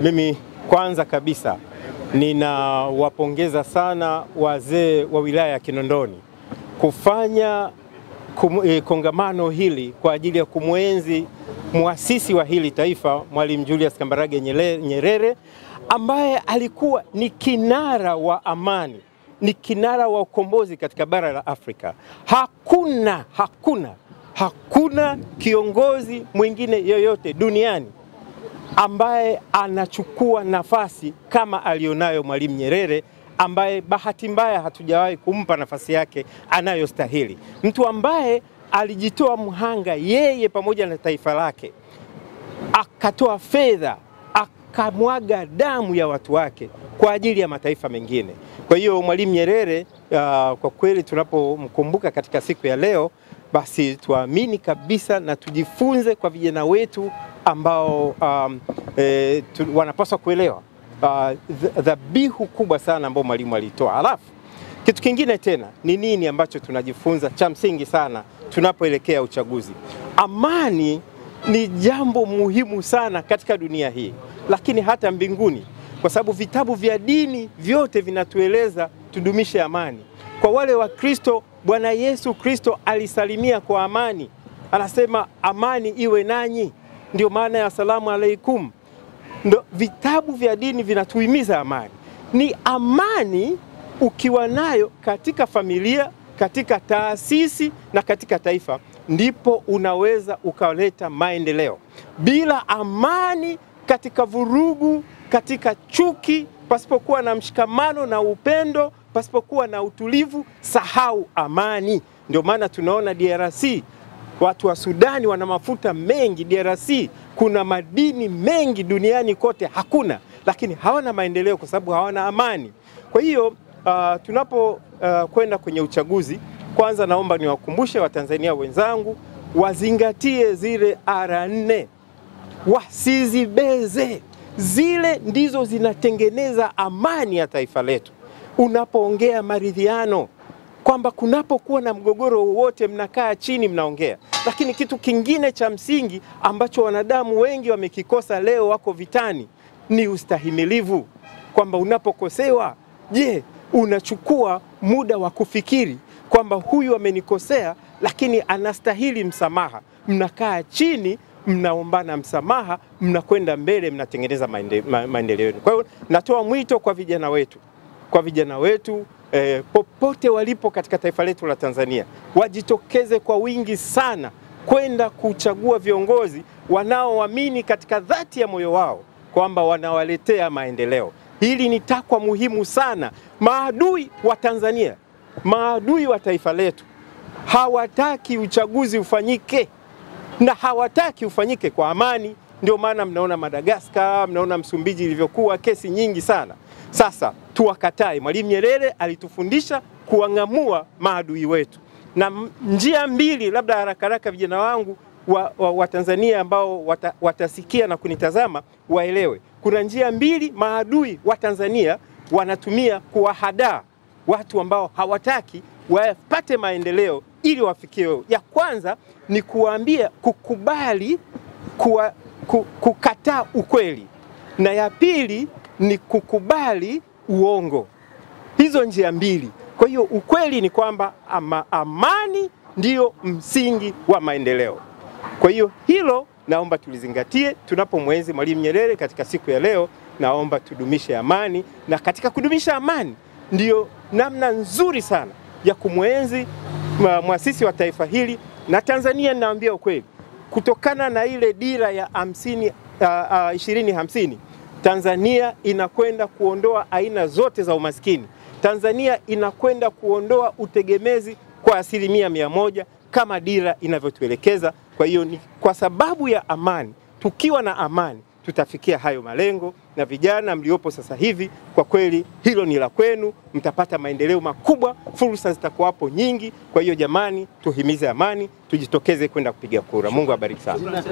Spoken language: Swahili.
Mimi kwanza kabisa ninawapongeza sana wazee wa wilaya ya Kinondoni kufanya kongamano hili kwa ajili ya kumwenzi muasisi wa hili taifa, Mwalimu Julius Kambarage Nyerere, ambaye alikuwa ni kinara wa amani, ni kinara wa ukombozi katika bara la Afrika. Hakuna kiongozi mwingine yoyote duniani ambaye anachukua nafasi kama alionayo Mwalimu Nyerere, ambaye bahati mbaya hatujawahi kumpa nafasi yake anayostahili. Mtu ambaye alijitoa mhanga yeye pamoja na taifa lake, akatoa fedha, akamwaga damu ya watu wake kwa ajili ya mataifa mengine. Kwa hiyo Mwalimu Nyerere kwa kweli tunapomkumbuka katika siku ya leo, basi tuamini kabisa na tujifunze kwa vijana wetu ambao wanapaswa kuelewa dhabihu kubwa sana ambao Mwalimu alitoa. Alafu kitu kingine tena ni nini ambacho tunajifunza cha msingi sana tunapoelekea uchaguzi? Amani ni jambo muhimu sana katika dunia hii, lakini hata mbinguni, kwa sababu vitabu vya dini vyote vinatueleza tudumishe amani. Kwa wale wa Kristo, Bwana Yesu Kristo alisalimia kwa amani, anasema amani iwe nanyi, ndio maana ya salamu alaikum. Ndo vitabu vya dini vinatuhimiza amani. Ni amani ukiwa nayo katika familia, katika taasisi na katika taifa, ndipo unaweza ukaleta maendeleo. Bila amani, katika vurugu, katika chuki, pasipokuwa na mshikamano na upendo, pasipokuwa na utulivu, sahau amani. Ndio maana tunaona DRC, watu wa Sudani wana mafuta mengi. DRC kuna madini mengi, duniani kote hakuna, lakini hawana maendeleo kwa sababu hawana amani. Kwa hiyo tunapo kwenda kwenye uchaguzi, kwanza naomba niwakumbushe Watanzania wenzangu wazingatie zile R4, wasizibeze. Zile ndizo zinatengeneza amani ya taifa letu. Unapoongea maridhiano, kwamba kunapokuwa na mgogoro wowote mnakaa chini mnaongea. Lakini kitu kingine cha msingi ambacho wanadamu wengi wamekikosa leo, wako vitani, ni ustahimilivu. Kwamba unapokosewa, je, unachukua muda wa kufikiri kwamba huyu amenikosea lakini anastahili msamaha? Mnakaa chini, mnaombana msamaha, mnakwenda mbele, mnatengeneza maendeleo. Kwa hiyo natoa mwito kwa vijana wetu, popote walipo katika taifa letu la Tanzania, wajitokeze kwa wingi sana kwenda kuchagua viongozi wanaoamini katika dhati ya moyo wao kwamba wanawaletea maendeleo. Hili ni takwa muhimu sana. Maadui wa Tanzania, maadui wa taifa letu, hawataki uchaguzi ufanyike, na hawataki ufanyike kwa amani. Ndio maana mnaona Madagascar, mnaona Msumbiji ilivyokuwa kesi nyingi sana. Sasa tuwakatae. Mwalimu Nyerere alitufundisha kuang'amua maadui wetu, na njia mbili, labda haraka vijana wangu wa Tanzania ambao watasikia na kunitazama waelewe. Kuna njia mbili maadui wa Tanzania wanatumia kuwahadaa watu ambao hawataki wapate maendeleo ili wafikie. Ya kwanza ni kuambia kukubali kukataa ukweli, na ya pili ni kukubali uongo. Hizo njia mbili. Kwa hiyo ukweli ni kwamba amani ndiyo msingi wa maendeleo. Kwa hiyo hilo naomba tulizingatie tunapomwenzi Mwalimu Nyerere katika siku ya leo. Naomba tudumishe amani, na katika kudumisha amani ndiyo namna nzuri sana ya kumwenzi muasisi wa taifa hili. Na Tanzania, ninaambia ukweli, kutokana na ile dira ya 2050, Tanzania inakwenda kuondoa aina zote za umaskini. Tanzania inakwenda kuondoa utegemezi kwa 100% kama dira inavyotuelekeza. Kwa hiyo ni kwa sababu ya amani. Tukiwa na amani tutafikia hayo malengo. Na vijana mliopo sasa hivi, kwa kweli hilo ni la kwenu, mtapata maendeleo makubwa, fursa zitakuwapo nyingi. Kwa hiyo jamani, tuhimize amani, tujitokeze kwenda kupiga kura. Mungu abariki sana.